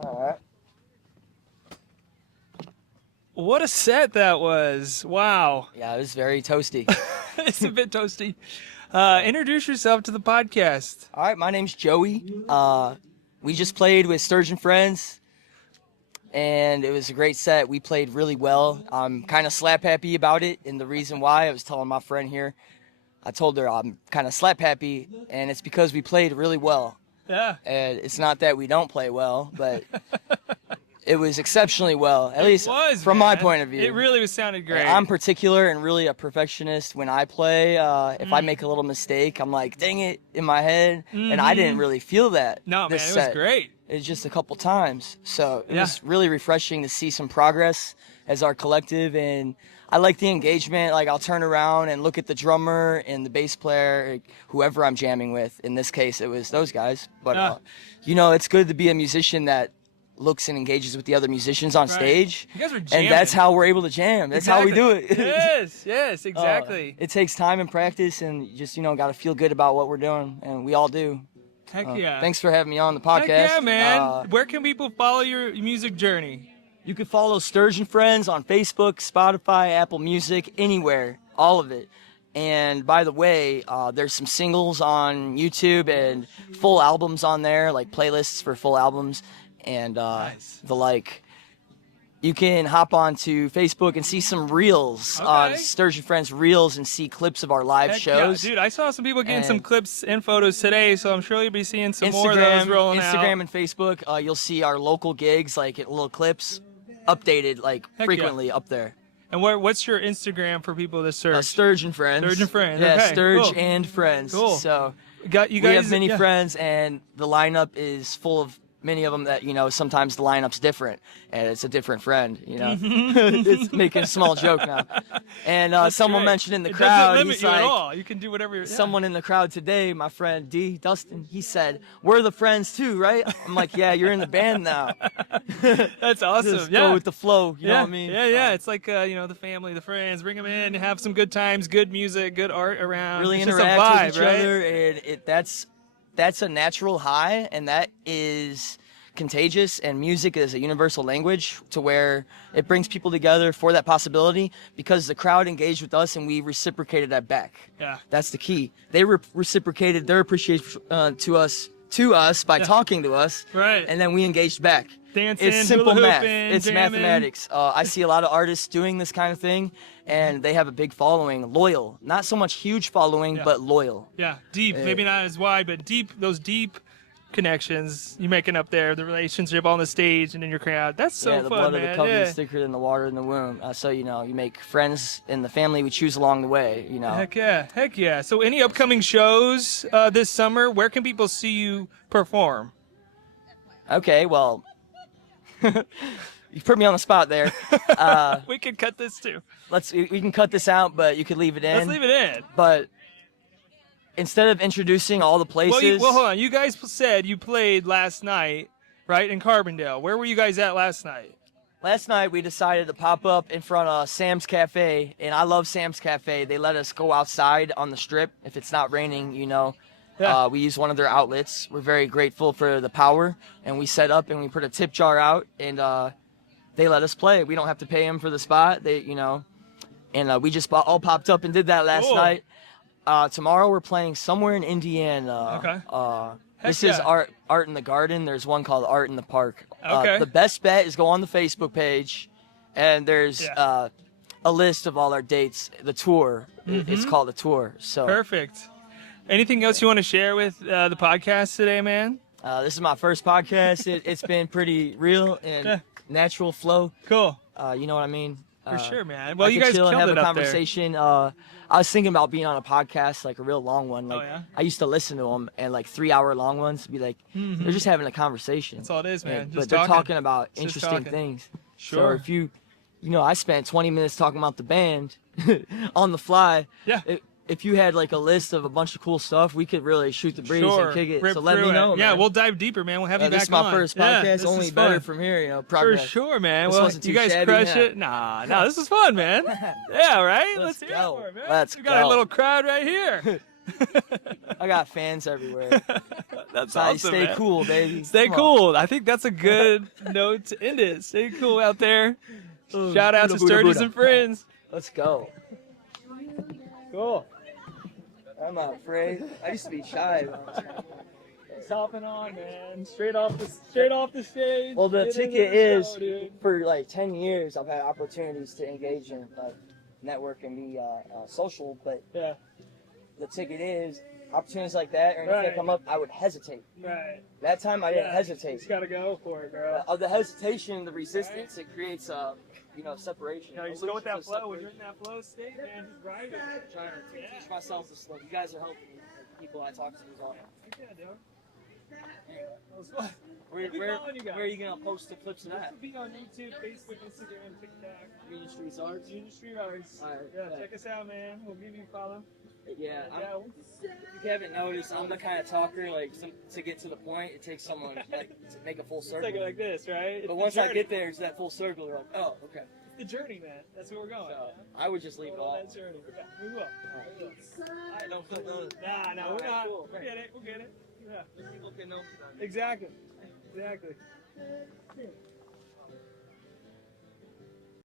All right. What a set that was. Wow. Yeah, it was very toasty. It's a bit toasty. Introduce yourself to the podcast. All right, my name's Joey. We just played with Sturgeon Friends, and it was a great set. We played really well. I'm kind of slap happy about it, and the reason why, I was telling my friend here, I told her I'm kind of slap happy, and it's because we played really well. Yeah. And it's not that we don't play well, but it was exceptionally well, at least from my point of view. It really sounded great. I'm particular and really a perfectionist when I play. If I make a little mistake, I'm like, dang it, in my head. And I didn't really feel that. No, man, this it was set. great. It was just a couple times. So it was really refreshing to see some progress as our collective. And I like the engagement. Like, I'll turn around and look at the drummer and the bass player, whoever I'm jamming with. In this case, it was those guys. But, you know, it's good to be a musician that looks and engages with the other musicians on stage. You guys were jamming. And that's how we're able to jam. That's how we do it. Yes, exactly. It takes time and practice, and you just, got to feel good about what we're doing, and we all do. Heck yeah. Thanks for having me on the podcast. Heck yeah, man. Where can people follow your music journey? You can follow Sturgeon Friends on Facebook, Spotify, Apple Music, anywhere, all of it. And by the way, there's some singles on YouTube and full albums on there, like playlists for full albums. And the like, you can hop onto Facebook and see some reels on Sturgeon Friends reels and see clips of our live shows. Yeah, dude, I saw some people getting some clips and photos today, so I'm sure you'll be seeing some more of those rolling out. Instagram and Facebook, you'll see our local gigs, like little clips, updated frequently up there. And what's your Instagram for people to search? Sturgeon Friends. Sturgeon Friends. Yeah, Okay, Sturge and Friends. Cool. So you guys, we have many friends, and the lineup is full of many of them that, sometimes the lineup's different, and it's a different friend, It's making a small joke now. And someone mentioned in the crowd, doesn't limit he's you like, at all. You can do whatever you're... Someone in the crowd today, my friend Dustin, he said, "We're the friends too, right?" I'm like, "Yeah, you're in the band now." That's awesome. Just go with the flow, you know what I mean? Yeah. It's like, the family, the friends, bring them in, have some good times, good music, good art around. Really it's interact just a vibe, with each other, and that's a natural high, and that is contagious, and music is a universal language to where it brings people together for that possibility, because the crowd engaged with us and we reciprocated that back. Yeah. That's the key. They reciprocated their appreciation to us by talking to us. Right. And then we engaged back. Dancing, it's simple hula math. hooping, It's jamming. mathematics. I see a lot of artists doing this kind of thing, and they have a big following, loyal. Not so much huge following, but loyal. Yeah, deep. Maybe not as wide, but deep. Those deep connections you making up there, the relationship on the stage and in your crowd. That's so fun, the blood man. of the covenant is thicker than the water in the womb. So, you make friends in the family we choose along the way, Heck yeah. So any upcoming shows this summer? Where can people see you perform? Okay, well, you put me on the spot there. We can cut this too. We can cut this out, but you could leave it in. Let's leave it in. But instead of introducing all the places... Well, hold on. You guys said you played last night, right, in Carbondale. Where were you guys at last night? Last night, we decided to pop up in front of Sam's Cafe, and I love Sam's Cafe. They let us go outside on the strip if it's not raining, Yeah. We use one of their outlets. We're very grateful for the power, and we set up and we put a tip jar out, and they let us play. We don't have to pay them for the spot. And we just all popped up and did that last night. Tomorrow we're playing somewhere in Indiana. Okay. This is Art in the Garden. There's one called Art in the Park. Okay. The best bet is go on the Facebook page, and there's a list of all our dates. The tour. It's called the tour. So perfect. Anything else you want to share with the podcast today, man? This is my first podcast. It's been pretty real and natural flow. Cool. You know what I mean? For sure, man. Well, I you could guys chill and killed have it a up there. conversation. I was thinking about being on a podcast, like a real long one. Like, I used to listen to them, and like 3-hour long ones, be like, they're just having a conversation. That's all it is, man. But they're talking about interesting things. Sure. So if you I spent 20 minutes talking about the band on the fly. Yeah. If you had like a list of a bunch of cool stuff, we could really shoot the breeze and kick it. Rip So let me through know. it. Yeah, man. we'll dive deeper, man. We'll have you back on. This is my first podcast. this Only is better fun. from here, progress. For sure, man. This Well, wasn't you too guys shabby, crush yeah. it. No, this is fun, man. Yeah, right? Let's hear go. it more, man. Let's We got a go. little crowd right here. I got fans everywhere. That's So I awesome, stay man. cool, baby. Stay Come on. cool. I think that's a good note to end it. Stay cool out there. Shout out to Buddha, Sturgeon Buddha. and Friends. Let's go. Cool. I'm not afraid. I used to be shy. It's hopping on, man. Straight off the stage. Well, the Get into ticket the is show, dude. for like 10 years. I've had opportunities to engage in network and be social, but Yeah. the ticket is opportunities like that, or anything that Right. come up, I would hesitate. Right. That time I didn't Yeah, hesitate. Just gotta go for it, bro. Of the hesitation, the resistance, it creates separation. You know, you just go with that Illusions of flow. When you're separation. in that flow state, man, just ride it. I'm trying to teach myself to slow. You guys are helping me. Like, people I talk to as well. Yeah, dude. Anyway, That was fun. where, Keep where, following you guys. where are you gonna post the clips of that? We'll be on YouTube, Facebook, Instagram, TikTok. Union Street Arts. Union Street Arts. Alright, Yeah, yeah. check us out, man. We'll give you a follow. Yeah, Yeah, if you haven't noticed, I'm the kind of talker to get to the point. It takes someone to make a full it's circle. like this, right? It's But the once I journey. get there, it's that full circle. You're like, oh, okay. It's the journey, man. That's where we're going. So I would just leave it Follow all. that journey. Yeah, we will. I don't feel those. Nah, we're Alright, not. cool. We'll get it. We'll get it. Yeah. People can know. Exactly.